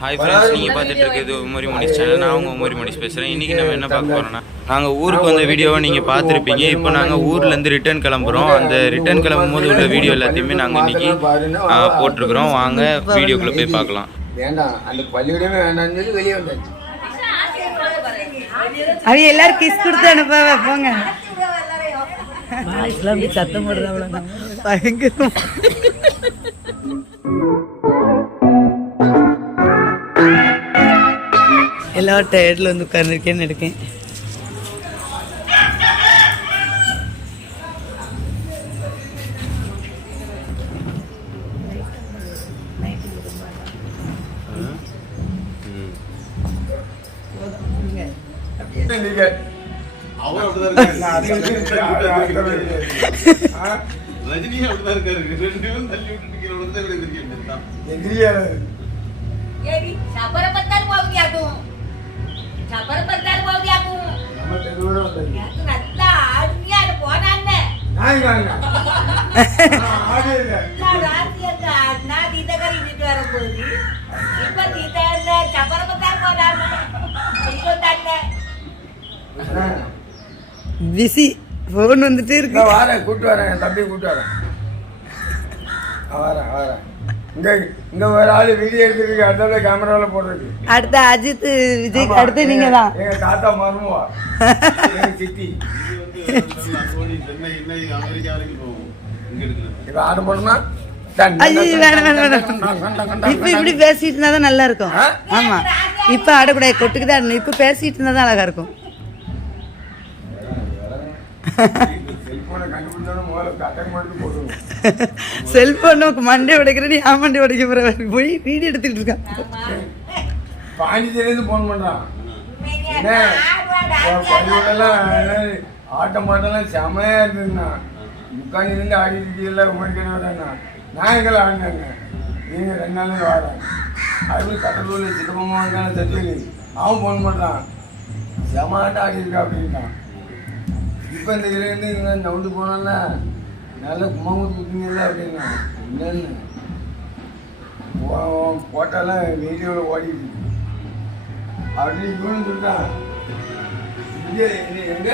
Hi friends, நீங்கள் பார்த்துட்டு இருக்கிறது உமரி மணிஷ் சேனல். நான் உங்கள் உமரி மணிஷ் பேசுகிறேன். இன்றைக்கி நம்ம என்ன பார்க்க போகிறோன்னா, நாங்கள் ஊருக்கு வந்த வீடியோவை நீங்கள் பார்த்துருப்பீங்க. இப்போ நாங்கள் ஊர்லேருந்து ரிட்டர்ன் கிளம்புறோம். அந்த ரிட்டர்ன் கிளம்பும் போது உள்ள வீடியோ எல்லாத்தையுமே நாங்கள் இன்றைக்கி போட்டிருக்கிறோம். வாங்க வீடியோக்குள்ளே போய் பார்க்கலாம். வேண்டாம், அந்த பள்ளிக்கூடமே வேண்டாம்னு சொல்லி வெளியே வந்தாச்சு. அவ எல்லாரும் கிஸ் கொடுத்து அனுப்ப போங்க. அப்படி சத்தம் போடுறாங்க பயங்கரம். எல்லா டயர்டில் வந்து உட்காந்துருக்கேன்னு இருக்கேன். பிஸி போன் வந்துட்டே இருக்கு. வரேன், கூப்பிட்டு வரேன், என் தம்பி கூப்பிட்டு வரேன். வரேன். இங்க ஒரு ஆளு வீடியோ எடுத்துருக்கு, அடுத்த கேமராவில் போடுறது. அடுத்த அஜித் விஜய், அடுத்து நீங்க தான். எங்க தாத்தா மருமவா சித்தி. இப்ப ஆடு போடணுமா? இப்ப இப்படி பேசிட்டு இருந்தாதான் நல்லா இருக்கும். ஆமா, இப்ப ஆடக்கூடாது, கொட்டுக்குதான் ஆடணும். இப்ப பேசிட்டு இருந்தா தான் அழகா இருக்கும். செல்போன் மண்டே உடைக்கிற நீ மண்டே உடைக்க போற போய் வீடியோ எடுத்துக்கிட்டு இருக்கான். பாண்டிச்சேரியிலிருந்து போன் பண்றான். ஆட்டம் பாட்டெல்லாம் செமையா இருக்குங்கண்ணா. உட்காந்து ஆடிட்டு உமரிக்கணும். நான் எங்களை ஆடினாங்க. நீங்க 2 நாள் வாடேன். அது கடலூர்ல சித்தப்பமா இருக்கான தட்டி அவன் போன் பண்றான். செம ஆட்டம் ஆடி இருக்கா அப்படின்ட்டான். இப்போ இந்த இதுலேருந்து இங்கே நவுண்டு போனால நல்லா கும்மாமூத்து குத்துங்கல்ல அப்படின்னா என்னன்னு போட்டாலாம் வீடியோவில் ஓடிட்டு அப்படின்னு இவனு சொல்லிட்டான். எங்க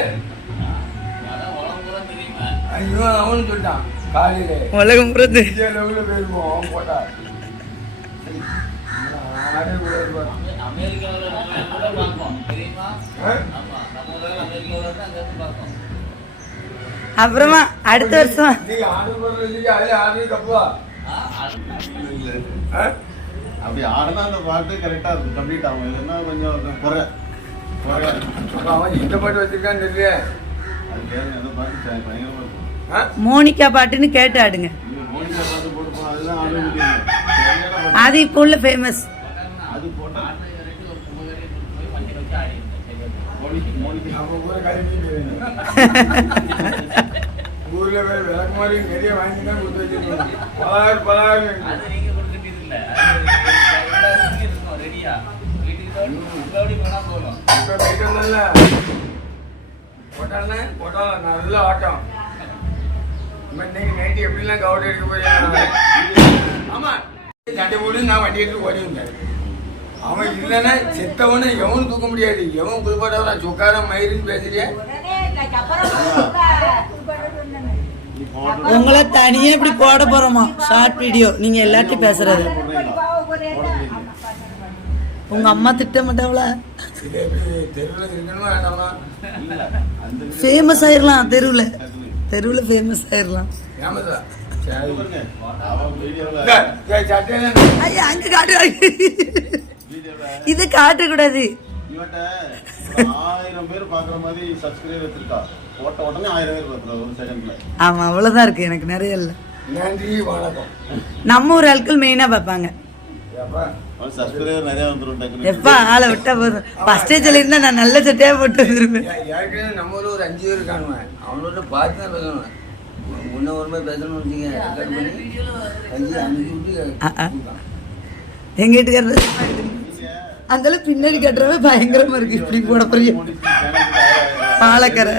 இவன் அவனு சொல்லிட்டான். காலையில் உலகம் இந்தியா லெவலில் போயிருப்போம் அவன் போட்டா. ஆடே கூட இருப்பான். அப்புறமா அடுத்த வருஷம் அப்படி ஆடுனா அந்த பாட்டு கரெக்டா இருக்கும், கம்ப்ளீட் ஆகும். இல்லைன்னா கொஞ்சம் குறை அவன் இந்த பாட்டு வச்சிருக்கான்னு தெரியல. அந்த பாட்டு பயங்கரமா இருக்கும். மோனிகா பாட்டுன்னு கேட்டு ஆடுங்க. மோனிகா பாட்டு போட்டுப்போம், அதுதான் ஆடு. அது இப்போ உள்ள ஃபேமஸ். அது போட்டா ஊர்ல விளக்கு மாதிரி நிறைய வாங்கி தான் கொடுத்து வச்சிருக்கோம். பலாறு போட்டாலும் நல்ல ஆட்டம். இன்னைக்கு நைட்டு எப்படிலாம் கவுட் எடுக்க போய் ஆமா சண்டை போட்டு நான் வண்டி எடுத்து ஓடி வந்தேன். அவன் இல்லைன்னா செத்தவனை எவனும் தூக்க முடியாது. எவன் புதுப்பாட்டா சொக்காரம் மயிருன்னு பேசுறிய. உங்களை தனியா இப்படி போட போறோமா ஷார்ட் வீடியோ, நீங்க எல்லாத்தையும் பேசுறது. உங்க அம்மா திட்ட மாட்டாங்களா? தெருவில் இருக்கணுமா வேண்டாமா? ஃபேமஸ் ஆயிரலாம். தெருவில் ஃபேமஸ் ஆயிரலாம். அங்க காட்டு, இது காட்ட கூடாது. 1000 பேர் பாக்குற மாதிரி சப்ஸ்கிரைபர் வச்சிருக்கா. போட்ட உடனே 1000 பேர் பாக்குறாங்க ஒரு செகண்ட்ல. ஆமா, அவ்வளவுதான் இருக்கு. எனக்கு நிறைய இல்ல. நன்றி, வணக்கம். நம்ம ஊர் ஆட்கள் மெயினா பார்ப்பாங்க. சப்ஸ்கிரைபர் நிறைய வந்துரும். எப்பா ஆளை விட்டா போதும். ஃபர்ஸ்டே சொல்லிருந்தா நான் நல்ல சட்டையா போட்டு வந்துருப்பேன். நம்ம ஊர்ல ஒரு 5 பேர் இருக்கானுவேன். அவனோட பார்த்து தான் பேசணும். முன்ன ஒரு மாதிரி பேசணும்னு வச்சுக்க. எங்க வீட்டுக்காரர் அந்தளவு பின்னாடி கட்டுறவே பயங்கரமா இருக்கு. இப்படி போட போறீங்க பாலக்கரை.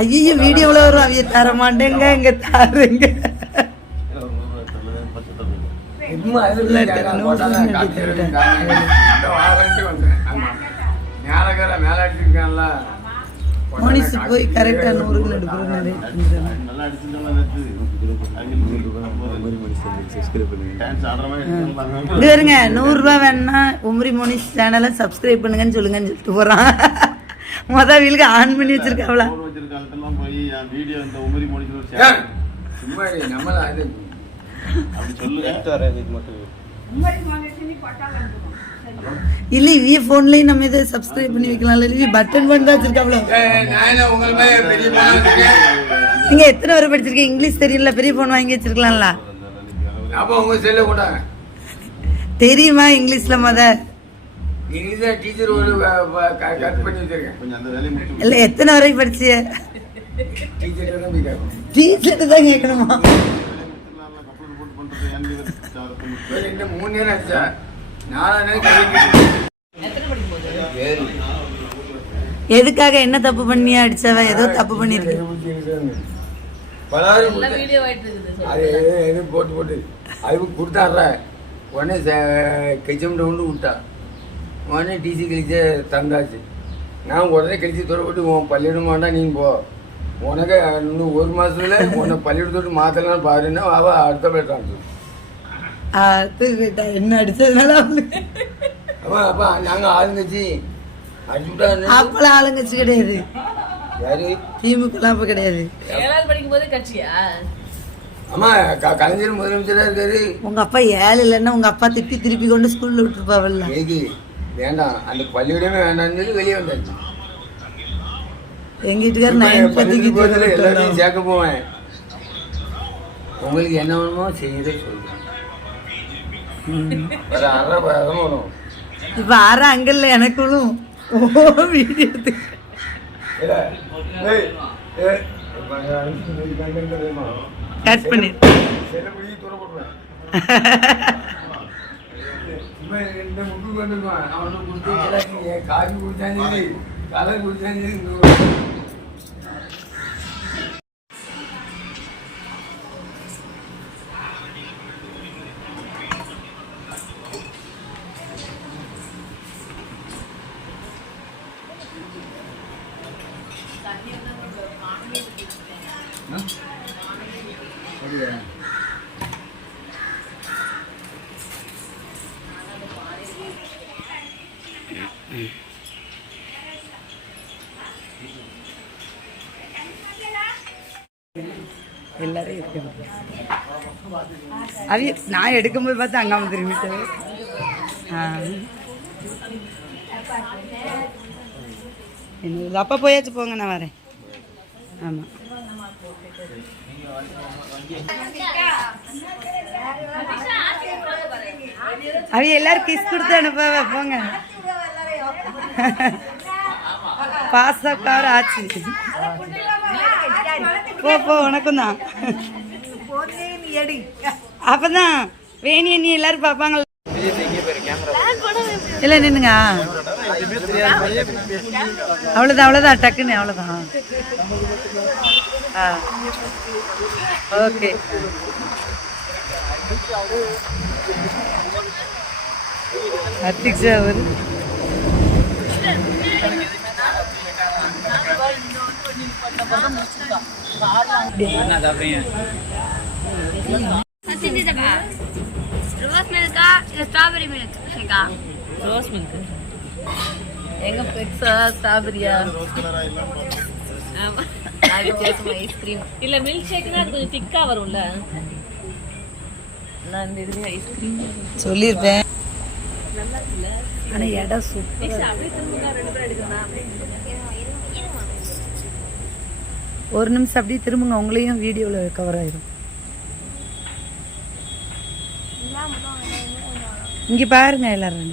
ஐயோ வீடியோவில் வரும். அவைய தர மாட்டேங்க, இங்க தாருங்க. சும்மா போட்டாதான் வாரன்ட்டு வந்தேன். ஆமா மேலக்கார மேலாட்டி இருக்கான்ல மோனிஸ் போய் கரெக்டா 100 எடுக்கறாரு. நல்லா அடிச்சிட்டாங்க நேத்து. டான்ஸ் ஆடுற மாதிரி எடுத்துறாங்க. இது வருங்க 100 ரூபாய் வேணா உம்ரி மோனிஸ் சேனலை சப்ஸ்கிரைப் பண்ணுங்கன்னு சொல்லுங்கன்னு சொல்லிட்டு போறான். வீலுக்கு ஆன் பண்ணி வச்சிருக்காவளா வச்சிருக்காங்கலாம் போய் வீடியோ இந்த உமரி முடிச்சு சும்மா நம்மள அது அப்படி சொல்லுங்க. இல்ல இவிய போன்லயும் நம்ம இதை சப்ஸ்கிரைப் பண்ணி வைக்கலாம்ல. இல்ல பட்டன் பண்ணி தான் வச்சிருக்காவளோ. நான் உங்களை மாதிரி பெரிய போன் வச்சிருக்கேன். நீங்க எத்தனை வரை படிச்சிருக்கீங்க? இங்கிலீஷ் தெரியல, பெரிய போன் வாங்கி வச்சிருக்கலாம்ல. அப்போ உங்க செல்ல கொண்டாங்க. தெரியுமா இங்கிலீஷ்ல இங்கிலீஷ் டீச்சர் ஒரு கட் பண்ணி வச்சிருக்கேன். கொஞ்சம் அந்த வேலையை முடிச்சு இல்ல எத்தனை வரை படிச்சிய? டீச்சர் தான் போய் கேட்கணும். டீச்சர் தான் கேட்கணுமா? கம்ப்யூட்டர் போட்டு பண்றது இந்த 3 நேரம் ஆச்சா 4 நேரம் எதுக்காக என்ன தப்பு பண்ணியா அடிச்சவ? ஏதோ தப்பு பண்ணிருக்கு. அது எது போட்டு அது கொடுத்தாடுற உடனே கெச்சம்ட்ட கொண்டு விட்டா. உடனே டிசி கழிச்சு தந்தாச்சு. நான் உடனே கழிச்சு தோட போட்டு உன் பள்ளியிடம் வேண்டாம் நீ போ, உனக்கு இன்னும் 1 மாசத்துல உன்னை பள்ளியிடத்தோட்டு மாத்தலாம் பாருன்னா அவ அடுத்த போயிட்டான். என்ன அடிச்சதுனால அவன் அப்பா நாங்க ஆளுங்கச்சி அடிச்சுட்டா. அப்பெல்லாம் ஆளுங்கட்சி கிடையாது, யாரு திமுகலாம் அப்ப கிடையாது. 7வது படிக்கும் போதே கட்சியா? ஆமா கலைஞர் முதலமைச்சரா இருக்காரு. உங்க அப்பா 7 இல்லைன்னா உங்க அப்பா திட்டி திருப்பி கொண்டு ஸ்கூல்ல விட்டுருப்பாவல்ல. எதுக்கு வேண்டாம், அந்த பள்ளிக்கூடமே வேண்டாம்னு சொல்லி வெளியே வந்தாச்சு. எங்க வீட்டுக்காரர் 9th போதில் எல்லாத்தையும் சேர்க்க போவேன். உங்களுக்கு என்ன வேணுமோ செய்யறே சொல்லுங்க. ஒரு 1/2 வரும். இப்ப 6 அங்கல்ல எனக்குள்ளும் வீடியோ கட் பண்ணி காஃபி குடிச்சாங்க கலர் குடிச்சாங்க. எல்லாரும் அவிய நான் எடுக்கும்போது பார்த்து அங்காம திரும்பிட்டு என்ன அப்பா போயாச்சு போங்க, நான் வரேன். ஆமாம் அவிய எல்லாரும் கிஸ் கொடுத்து அனுப்ப போங்க. பாசக்கார ஆச்சு. போ உனக்கும் தான். அப்பதான் வேணிய நீ எல்லாரும் பாப்பாங்க. இல்ல நின்னுங்க, அவ்வளவுதான் டக்குன்னு அவ்வளவுதான். ஓகே அத்திக்ஷா அவரு ஸ்ட்ராபெரி மில்க். ரோஸ் மில்க் எங்க பெக்ஸா ஸ்ட்ராபெரியா? ஐஸ்கிரீம் இல்ல மில்க் ஷேக்னா அது கொஞ்சம் திக்கா வரும்ல. நான் இந்த இதுல ஐஸ்கிரீம் சொல்லியிருப்பேன். ஆனா இடம் சூப்பர். ஒரு நிமிஷம் அப்படியே திரும்புங்க, உங்களையும் வீடியோவில் கவர் ஆயிடும். இங்கே பாருங்க எல்லாரும்.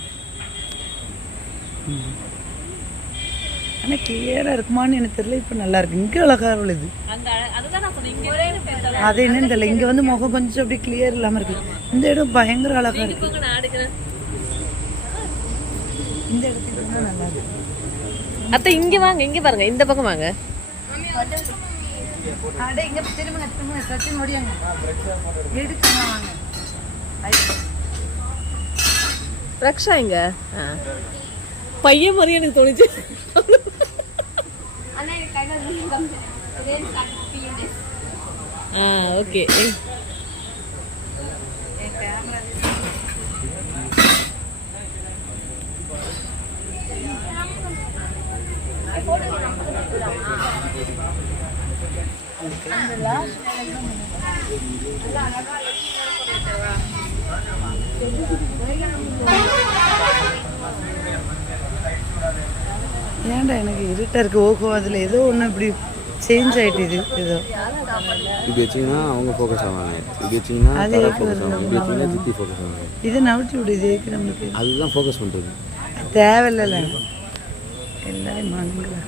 ஆனால் கிளியராக இருக்குமான்னு எனக்கு தெரியல. இப்போ நல்லா இருக்கு, இங்கே அழகாக உள்ளது. அது என்னன்னு தெரியல, இங்கே வந்து முகம் கொஞ்சம் அப்படியே கிளியர் இல்லாமல் இருக்கு. இந்த இடம் பயங்கர அழகாக இருக்கு. இந்த இடத்துக்கு தான் நல்லா இருக்கு. அத்தை இங்க வாங்க, இங்க பாருங்க, இந்த பக்கம் வாங்க. இங்க திரும்புங்க, சச்சின் ஓடியாங்க எடுக்கணும் வாங்க. ரக்ஷா எங்க பையன் மாதிரி எனக்கு தோணுச்சு. ஓகே. ஏன்டா எனக்கு இருட்டா இருக்கு. ஓஹோ அதில் ஏதோ ஒன்று இப்படி சேஞ்ச் ஆகிட்டு இது ஏதோ. இப்படி வச்சிங்கன்னா அவங்க ஃபோக்கஸ் ஆவாங்க, இப்படி வச்சிங்கன்னா தலை ஃபோக்கஸ் ஆவாங்க, இப்படி வச்சிங்கன்னா ஜித்தி ஃபோக்கஸ் ஆவாங்க. இது நவுட்டி விடுது நம்மளுக்கு. அதுதான் ஃபோக்கஸ் பண்ணுறது. தேவையில்ல எல்லாரும் மங்களா.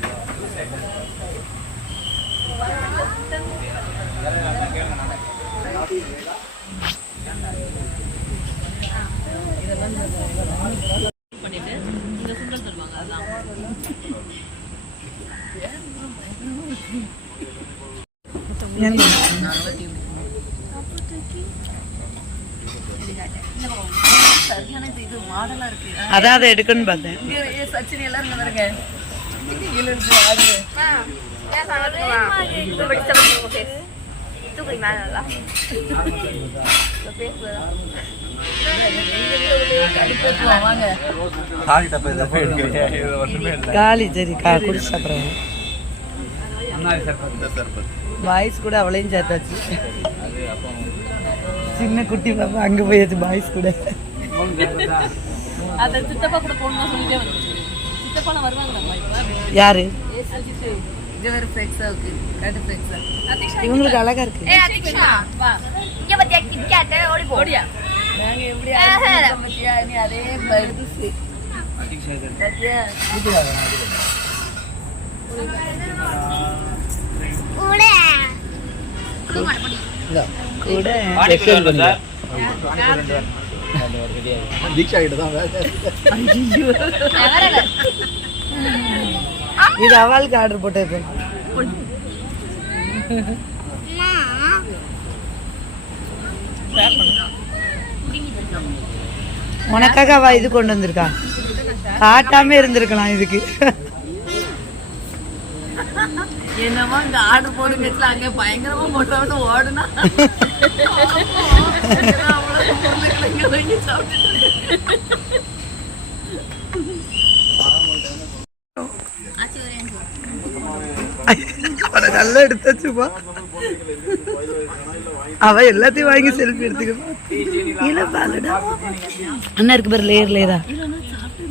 அதான் அதை எடுக்கணும்னு பார்த்தேன். சச்சின் எல்லாரும் வருங்க. காலி சரி குடிச்சு சாப்பிட்றேன். பாய்ஸ் கூட அவளையும் சேர்த்தாச்சு. சின்ன குட்டி பாப்பா அங்கே போயாச்சு பாய்ஸ் கூட. யாரு இவங்களுக்கு அழகா இருக்கு. இது அவளுக்கு ஆர்டர் போட்டது. உனக்காக அவ இது கொண்டு வந்திருக்கா. காட்டாம இருந்திருக்கலாம் இதுக்கு. என்னமா இந்த ஆர்டர் போடுங்க அங்க பயங்கரமா போட்டோன்னு ஓடுனா நல்லா எடுத்தாச்சுப்பா. அவ எல்லாத்தையும் வாங்கி செல்ஃபி எடுத்துக்கணும். அண்ணா இருக்கு பாரு லேயர் லேயரா.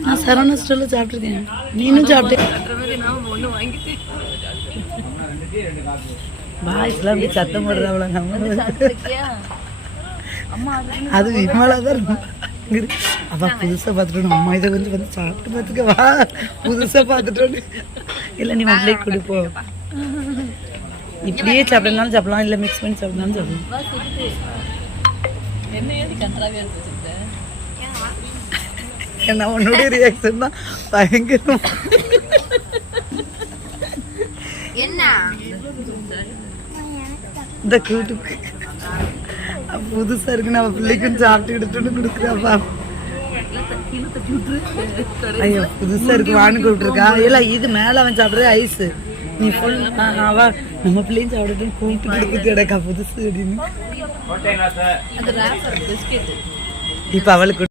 நான் சரவணா ஸ்டோர்ல சாப்பிட்டுருக்கேன். நீனும் சாப்பிட்டேன். பாய்ஸ்லாம் அப்படி சத்தம் போடுறாங்களா நம்ம. அது விமலா தான் இருக்கும். அவ புதுசா பார்த்துட்டோம். அம்மா இதை கொஞ்சம் வந்து சாப்பிட்டு பார்த்துக்க வா. புதுசா பார்த்துட்டோன்னு இல்லை நீ அப்படியே கொடுப்போம். இப்படியே சாப்பிடனாலும் சாப்பிடலாம், இல்லை மிக்ஸ் பண்ணி சாப்பிடனாலும் சாப்பிடலாம். ஏன்னா உன்னுடைய ரியாக்ஷன் தான் பயங்கரம். இந்த கூட்டுக்கு புதுசா இருக்குன்னு அவ பிள்ளைக்கும் சாப்பிட்டுக்கிட்டு கொடுக்குறாப்பா. ஐயோ புதுசா இருக்கு வான்னு கூப்பிட்டுருக்கா. இல்ல இது மேல அவன் சாப்பிடுறது ஐஸ். நீ ஃபுல் அவ நம்ம பிள்ளையும் சாப்பிட்டு கூப்பிட்டு கொடுக்குது கிடக்கா புதுசு அப்படின்னு. இப்ப அவளுக்கு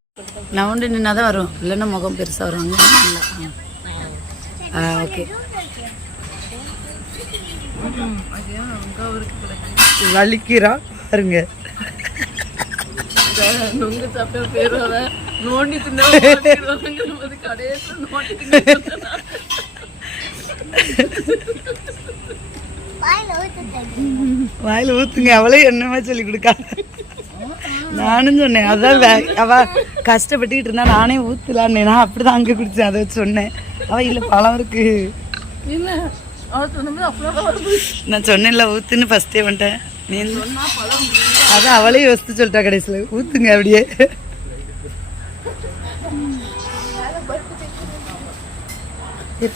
நவுண்டு நின்னாதான் வரும், இல்லைன்னா முகம் பெருசா வருவாங்க. ஓகே வலிக்கிறா பாருங்க. நொங்கு சாப்பிட்ட பேருவாங்க நோண்டி தின்னு கடைசி நோண்டி வாயில ஊத்துங்க. அவளே என்னமா சொல்லி கொடுக்கா. நானும் சொன்னேன் அதான் அவ கஷ்டப்பட்டுக்கிட்டு இருந்தா நானே ஊத்தலான்னு. நான் அப்படிதான் அங்க குடிச்சேன். அதை வச்சு சொன்னேன். அவ இல்ல பழம் இருக்கு. நான் சொன்னேன்ல ஊத்துன்னு ஃபர்ஸ்டே வந்துட்டேன். நீ அதான் அவளே யோசித்து சொல்லிட்டா கடைசியில் ஊத்துங்க அப்படியே.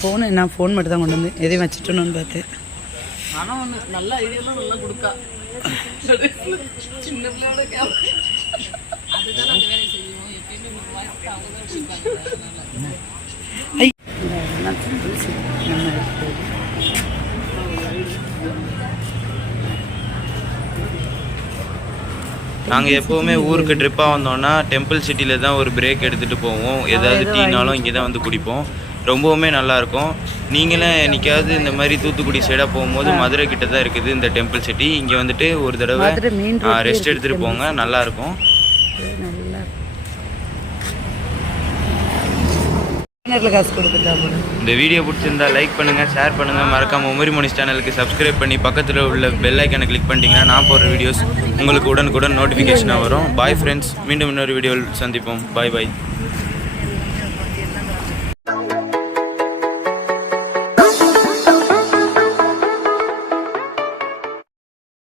போனேன் நான் ஃபோன் மட்டும் தான் கொண்டு வந்தேன். எதையும் வச்சுட்டோன்னு பார்த்தேன். ஆனால் ஒன்று நல்ல ஐடியாலாம் நல்லா கொடுக்கா. சின்ன பிள்ளையோட அதுதான் அந்த வேலையை செய்வோம் எப்பயுமே. நாங்கள் எப்போவுமே ஊருக்கு ட்ரிப்பாக வந்தோம்னா டெம்பிள் சிட்டியில் தான் ஒரு பிரேக் எடுத்துகிட்டு போவோம். ஏதாவது டீனாலும் இங்கே தான் வந்து குடிப்போம். ரொம்பவுமே நல்லாயிருக்கும். நீங்களும் என்னைக்காவது இந்த மாதிரி தூத்துக்குடி சைடாக போகும்போது மதுரை கிட்ட தான் இருக்குது இந்த டெம்பிள் சிட்டி. இங்கே வந்துட்டு ஒரு தடவை ரெஸ்ட் எடுத்துகிட்டு போங்க, நல்லாயிருக்கும். காசு கொடுத்துட்டா போதும். இந்த வீடியோ பிடிச்சிருந்தா லைக் பண்ணுங்கள், ஷேர் பண்ணுங்கள், மறக்காம மெமரி மோனிஸ் சேனலுக்கு சப்ஸ்கிரைப் பண்ணி பக்கத்தில் உள்ள பெல் ஐக்கனை கிளிக் பண்ணிட்டீங்கன்னா நான் போடுற வீடியோஸ் உங்களுக்கு உடனுக்குடன் நோட்டிஃபிகேஷனாக வரும். பாய் ஃப்ரெண்ட்ஸ், மீண்டும் இன்னொரு வீடியோவில் சந்திப்போம். பாய் பாய்.